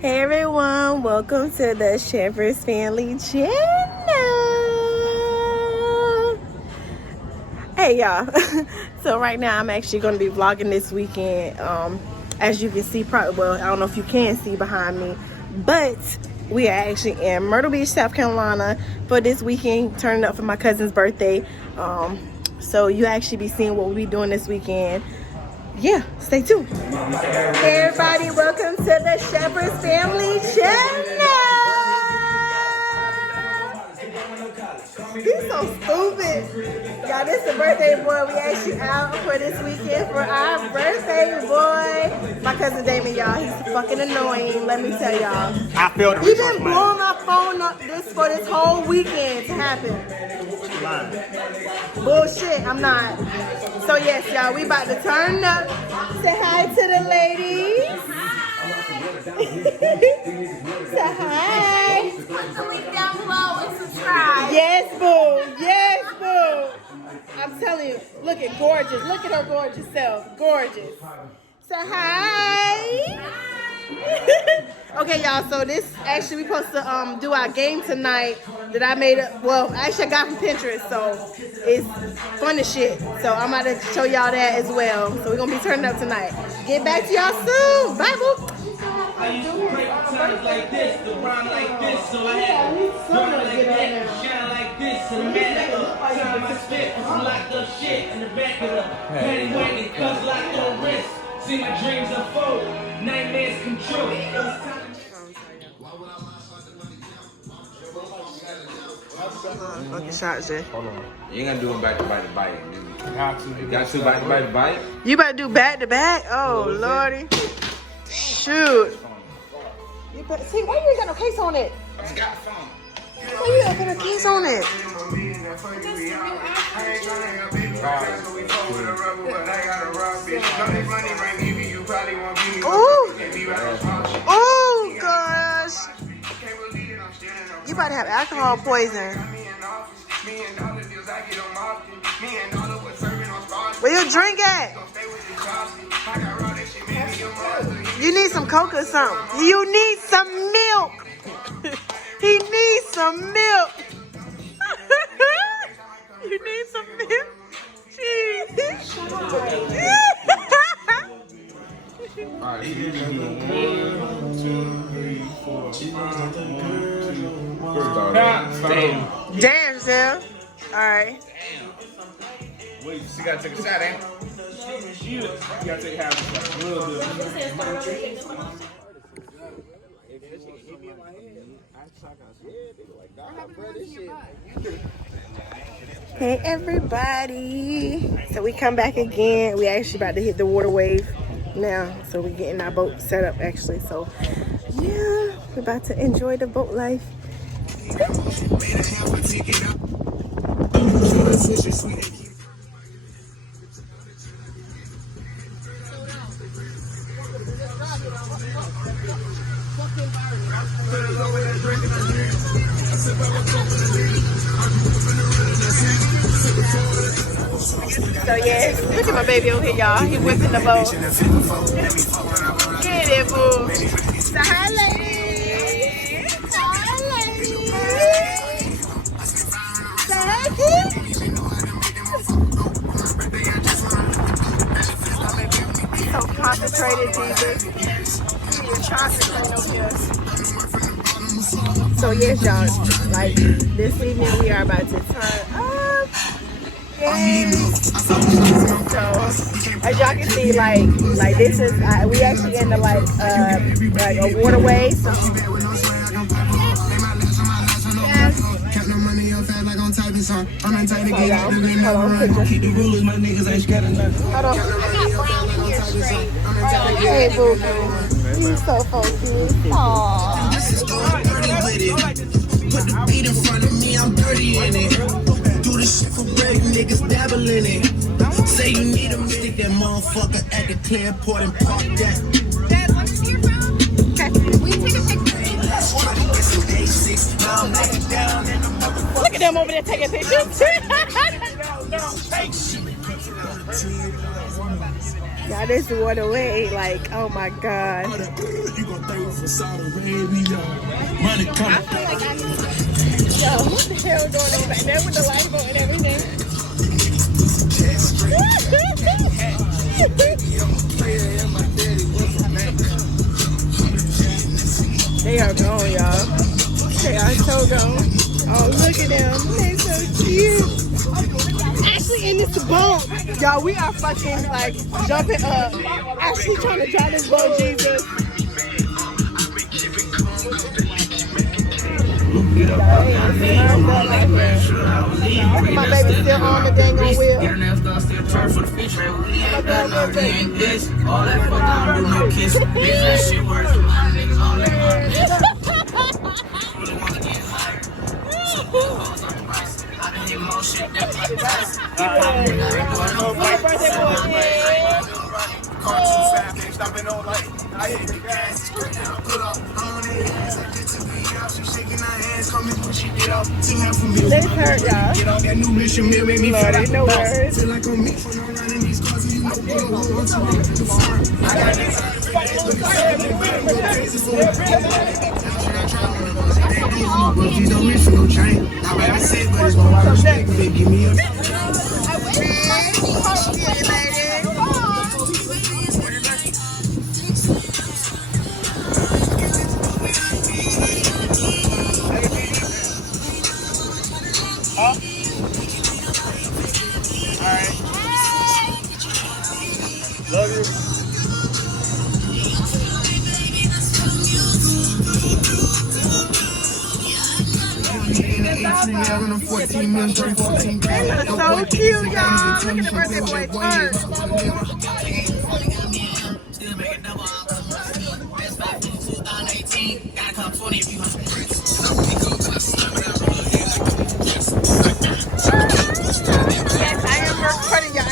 Hey everyone, welcome to the Shepherd's Family channel. Hey y'all, so right now I'm actually going to be vlogging this weekend. As you can see, probably, well, I don't know if you can see behind me, but we are actually in Myrtle Beach, South Carolina for this weekend, turning up for my cousin's birthday. So you actually be seeing what we'll be doing this weekend. Yeah, stay tuned. Hey everybody, welcome to the Shepherd's Family channel. He's so stupid. Y'all, this is the birthday boy. We actually out for this weekend for our birthday boy. My cousin Damian, y'all, he's fucking annoying. Let me tell y'all. I feel the He been blowing my phone up for this whole weekend to happen. Bullshit, I'm not. So yes, y'all, we about to turn up. Say hi to the ladies. Say hi. Put the link down below and subscribe. Yes, boo. Yes, boo. I'm telling you, look at gorgeous. Look at her gorgeous self. Gorgeous. Say hi. Okay, y'all, so this actually we supposed to do our game tonight that I made up. Well, actually I got from Pinterest, so it's fun as shit. So I'm about to show y'all that as well. So we're gonna be turning up tonight. Get back to y'all soon. Bye, boo. I used to break times like this, the rhyme like this, so I had to burn like that, shine like this, and man, time I spit, I'm locked up shit in the back of the paddy wagon, cuz locked on wrist, see my dreams unfold, nightmares come true. Fucking shots, Jay. Hold on. You ain't gonna do them back to bite, dude. You got to back to bite? You about to do back to back? Oh, lordy. Shoot. You better, see, why you ain't got no case on it? I got the phone. Why you ain't got no case on it? Oh gosh. You about to have alcohol poison. Where your drink at? You need some Coke or something. You need some milk. He needs some milk. You need some milk? Jeez. Alright, Damn. Damn, Sam. Alright. Wait, you gotta take a shot, ain't it? You gotta take half a little bit. Hey everybody. So we come back again. We actually about to hit the water wave now. So we're getting our boat set up actually. So yeah, we're about to enjoy the boat life. So yes, look at my baby over here, y'all. He whipping the boat. Get it, boo. So hi, ladies. Hi, ladies. Say hi, kid. He's so concentrated, Jesus. He's concentrated over here. So yes, y'all. Like this evening, we are about to turn up. Yes. So as y'all can see, like this is we actually in the like a waterway. So yes. Hold on. Hey boo boo, he's so funky. Aww. Put the beat in front of me, I'm dirty in it. Do the shit for break, niggas dabble in it. Say you need them, stick that motherfucker at the clear port and park that. Dad, let me see your phone. We take a picture. Look at them over there taking pictures. Y'all, Now this one away, like, oh my God. You gon' think for Saudi Arabia. Money coming. Yo, what the hell going on back there with the light on and everything? They are gone, y'all. They are so gone. Oh, look at them. They're so cute. Actually, in this boat, y'all, we are fucking like jumping up. Actually trying to drive this boat, Jesus. My baby still on the dang on wheel. All that fucking no kiss. That shit worth my niggas, all that money. They hurt, y'all. Lord, ain't no words. Love you. So cute, y'all. Look at the birthday boy turn. Yes, I am recording y'all.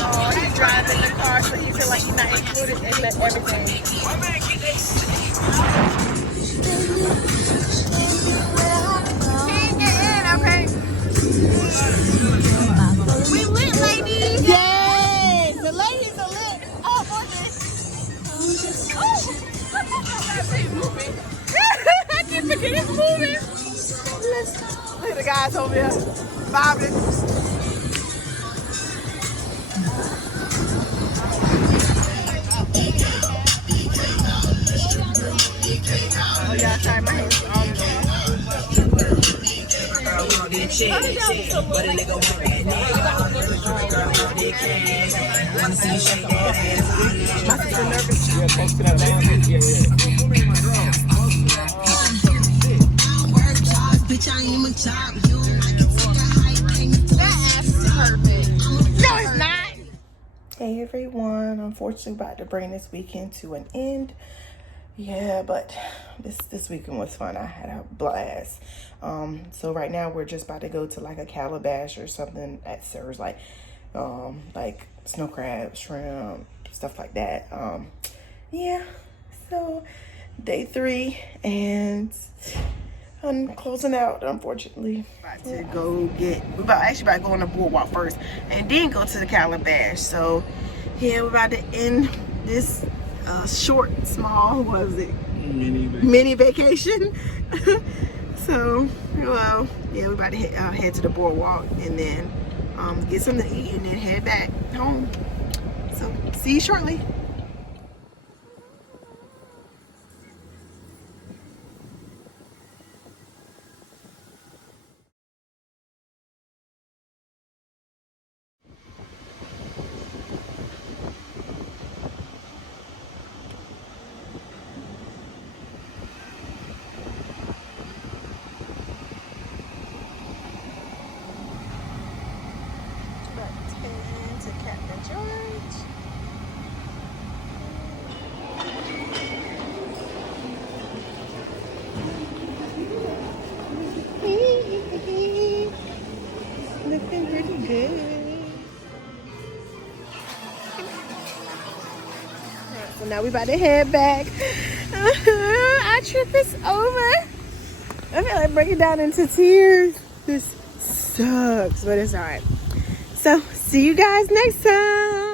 Oh, he's driving the car so he feel like he's not included in everything. Can't get in, okay? We lit, ladies! Yay! The ladies are lit! Oh, goodness! I keep forgetting it's moving! Look at the guys over there bobbing. Oh yeah, sorry, my hands are on No, it's not. Hey everyone, unfortunately about to bring this weekend to an end. Yeah, but this weekend was fun. I had a blast. So right now we're just about to go to like a calabash or something that serves like snow crab, shrimp, stuff like that. Yeah, so day 3 and I'm closing out, unfortunately. About to go get, we're about to go on the boardwalk first and then go to the calabash. So yeah, we're about to end this short, small, what was it? Mini vacation. So, well, yeah, we're about to head to the boardwalk and then get something to eat and then head back home. So, see you shortly. So now we about to head back. Our trip is over. I feel like breaking down into tears. This sucks, but it's alright. So see you guys next time.